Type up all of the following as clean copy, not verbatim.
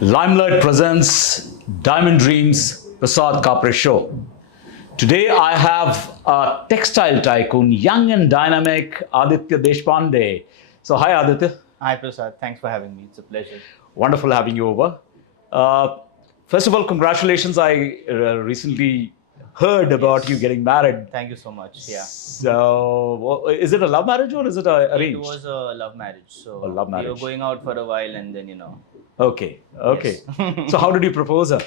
Limelight presents Diamond Dreams Prasad Kapre Show. Today I have a textile tycoon, young and dynamic Aditya Deshpande. So hi Aditya, Hi Prasad, thanks for having me. It's a pleasure. wonderful having you over. Uh, First of all, congratulations. I recently heard about you getting married. Thank you so much. Yeah. So is it a love marriage or is it arranged? It was a love marriage. So A love we were marriage. going out for a while and then, Okay. Yes. So how did you propose her?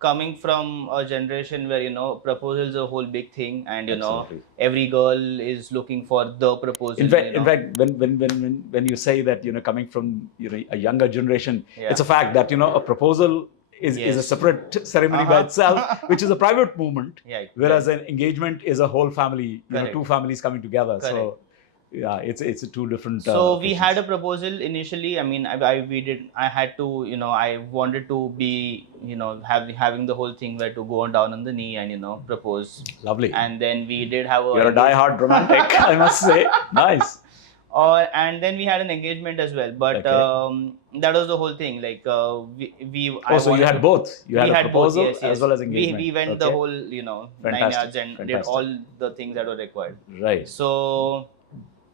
Coming from a generation where, proposal is a whole big thing and, Absolutely. every girl is looking for the proposal. In fact, when you say that coming from a younger generation, Yeah. it's a fact that a proposal is a Yes. separate ceremony by itself, which is a private movement, Yeah, whereas an engagement is a whole family, Correct. two families coming together. So Correct. yeah, it's a two different. So we had a occasions. proposal initially. I mean, I had to, I wanted to be, having the whole thing where to go on down on the knee and, propose. Lovely. And then we did have a. You're a die-hard romantic, I must say. Nice. And then we had an engagement as well, but Okay. that was the whole thing. Like So you had both. You had we a had both, proposal yes, yes. as well as engagement. We went the Okay. whole 9 Fantastic, yards and did fantastic. all the things that were required. Right. So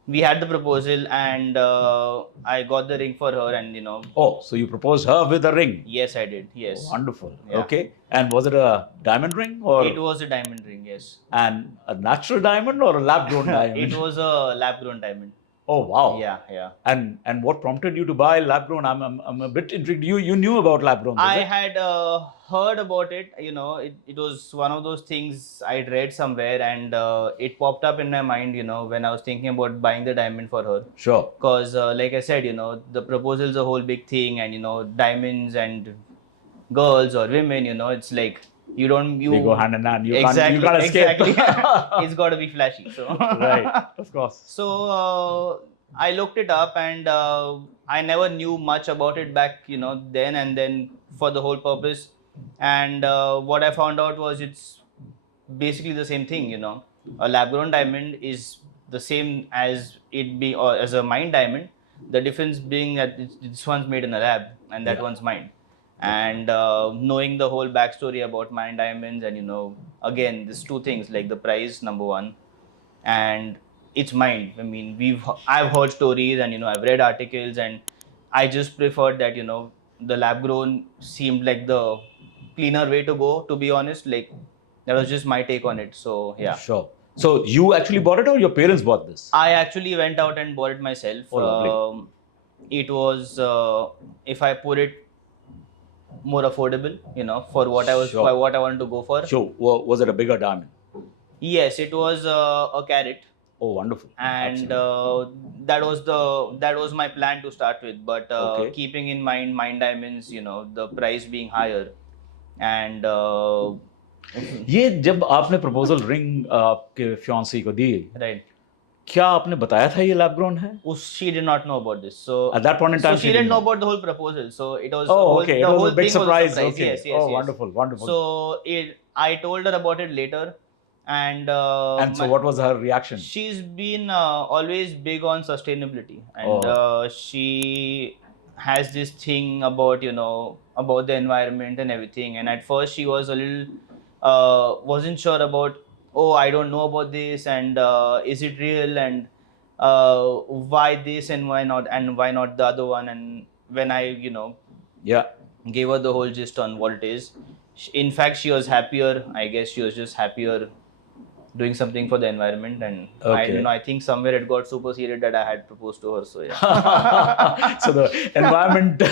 we had the proposal and I got the ring for her and Oh, so you proposed her with a ring. yes, I did. Yes. Oh, wonderful. Yeah. Okay. And was it a diamond ring or It was a diamond ring, yes. and a natural diamond or a lab-grown diamond? It was a lab grown diamond. Oh wow. Yeah, yeah. And what prompted you to buy lab-grown? I'm a bit intrigued. You knew about lab-grown? I had heard about it. It was one of those things I'd read somewhere, and it popped up in my mind. When I was thinking about buying the diamond for her, Sure. because like I said, the proposal is a whole big thing, and diamonds and girls or women, it's like you They go hand in hand. You exactly, can't escape. exactly. It's got to be flashy. So Right. Of course. So I looked it up and I never knew much about it back, then and then for the whole purpose. And what I found out was it's basically the same thing, A lab-grown diamond is the same as it be or as a mined diamond. The difference being that this one's made in a lab and that Yeah. one's mined. And knowing the whole backstory about mined diamonds and again, there's two things like the price, number one, and it's mined. I mean, I've heard stories and I've read articles, and I just preferred that the lab grown seemed like the cleaner way to go. To be honest, like that was just my take on it. So yeah, Sure. So you actually bought it or your parents bought this? I actually went out and bought it myself. Oh, lovely. It was if I put it more affordable, for what I was Sure. for what I wanted to go for. Sure. Was it a bigger diamond? Yes, it was a carat. Oh, wonderful. And Absolutely. that was my plan to start with, but Okay. keeping in mind mine diamonds, the price being higher, and ये जब आपने proposal ring आपके fiancée को दी, right, क्या आपने बताया था ये लैब ग्रोन है? she did not know about this, so At that point in time, she didn't know about the whole proposal, so it was Oh, okay. the It was whole a big thing surprise. was a surprise. Okay. Yes, yes, Oh, yes. wonderful, wonderful. So I told her about it later, and So what was her reaction? she's been always big on sustainability, and she has this thing about about the environment and everything. And at first she was a little wasn't sure about, oh, I don't know about this, and is it real, and why this and why not the other one. And when I Yeah. gave her the whole gist on what it is, in fact she was happier. I guess she was just happier doing something for the environment, and Okay. I think somewhere it got superseded that I had proposed to her. So yeah. So the environment,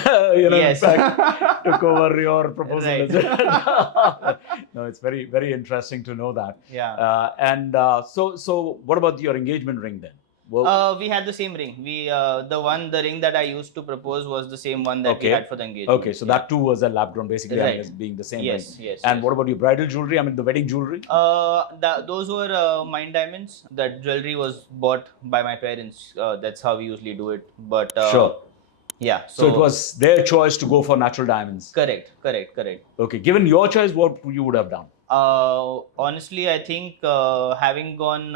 Yes. impact took over your proposal. Right. Is it? No, it's very, very interesting to know that. Yeah. So what about your engagement ring then? Well, We had the same ring. The ring that I used to propose was the same one that we Okay. had for the engagement. okay, so that too was a lab grown, basically, Right. as being the same Yes, ring. yes, And yes. what about your bridal jewelry? I mean, the wedding jewelry? Those were mine diamonds. That jewelry was bought by my parents. That's how we usually do it. But Sure. yeah. So it was their choice to go for natural diamonds. correct. Okay, given your choice, what you would have done? Honestly, I think having gone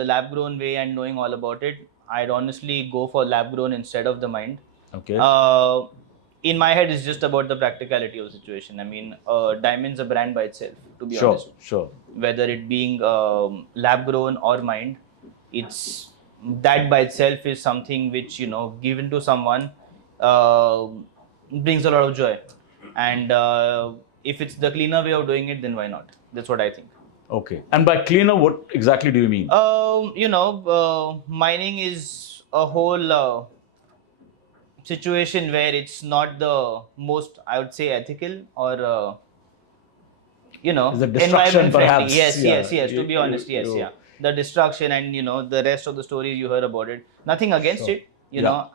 the lab grown way and knowing all about it, I'd honestly go for lab grown instead of the mined. Okay. in my head, it's just about the practicality of the situation. I mean, diamond's a brand by itself, to be honest. Sure. Whether it being lab grown or mined, it's that by itself is something which, given to someone, uh, brings a lot of joy. And if it's the cleaner way of doing it, then why not? That's what I think. Okay. And by cleaner, what exactly do you mean? Mining is a whole situation where it's not the most, I would say, ethical or Is it destruction, environment friendly. perhaps? Yes. To be honest, yes. The destruction and the rest of the stories you heard about it. Nothing against Sure. it.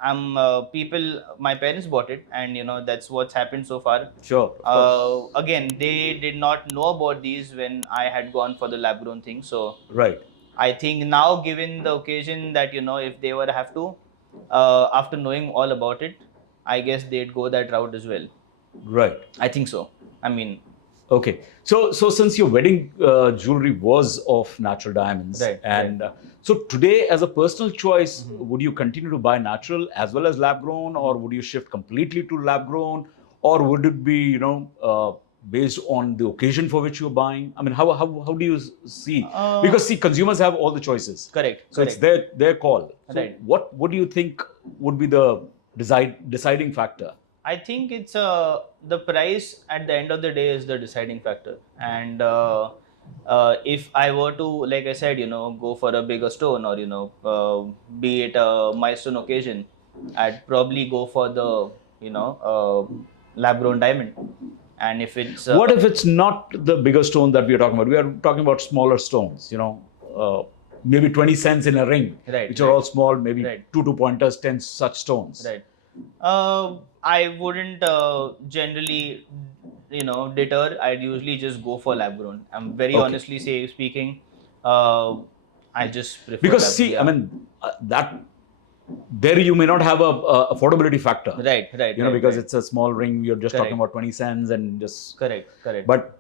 I'm people. My parents bought it, and that's what's happened so far. Sure. Again, they did not know about these when I had gone for the lab grown thing. So Right. I think now, given the occasion that if they were have to, after knowing all about it, I guess they'd go that route as well. Right. I think so. I mean, Okay. So since your wedding jewelry was of natural diamonds, Right, and so today, as a personal choice, would you continue to buy natural as well as lab grown, or would you shift completely to lab grown, or would it be based on the occasion for which you're buying? I mean, how do you see? Because consumers have all the choices. Correct. So it's their call. So Right. what do you think would be the deciding factor? I think it's the price at the end of the day is the deciding factor. And if I were to, like I said, go for a bigger stone or be it a milestone occasion, I'd probably go for the lab grown diamond. And if it's What if it's not the bigger stone that we are talking about? We are talking about smaller stones, maybe 20 cents in a ring, Right, which are all small, maybe Right. 2 pointers, 10 such stones. Right. I wouldn't generally, deter. I'd usually just go for lab grown. I'm very Okay. honestly speaking, I just prefer Because lab see, grown. I mean, that there you may not have a affordability factor. Right. Because right. it's a small ring, you're just talking Correct. about 20 cents and just. Correct. But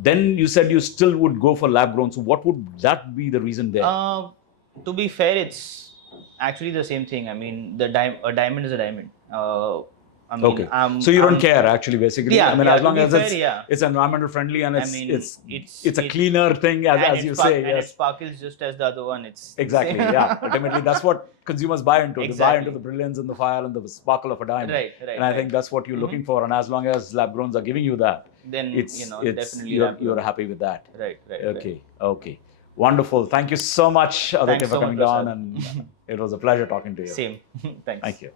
then you said you still would go for lab grown. So what would that be the reason there? To be fair, it's actually the same thing. I mean, a diamond is a diamond. I mean, Okay. So you don't I'm- care actually, basically. Yeah, I mean, yeah, as to long be as fair, it's environmental friendly and I it's mean, it's a cleaner thing, and as it you spark- say. and it Yes. sparkles just as the other one. It's Exactly. Yeah. Ultimately, that's what consumers buy into. They buy Exactly. into the brilliance and the fire and the sparkle of a diamond. Right. And I think that's what you're looking for. And as long as lab growns are giving you that, Then it's definitely you're lab happy with that. Right. Okay. Wonderful. Thank you so much, Aditya, Thanks for so coming much, down, Prasad. and it was a pleasure talking to you. Same. Thanks. Thank you.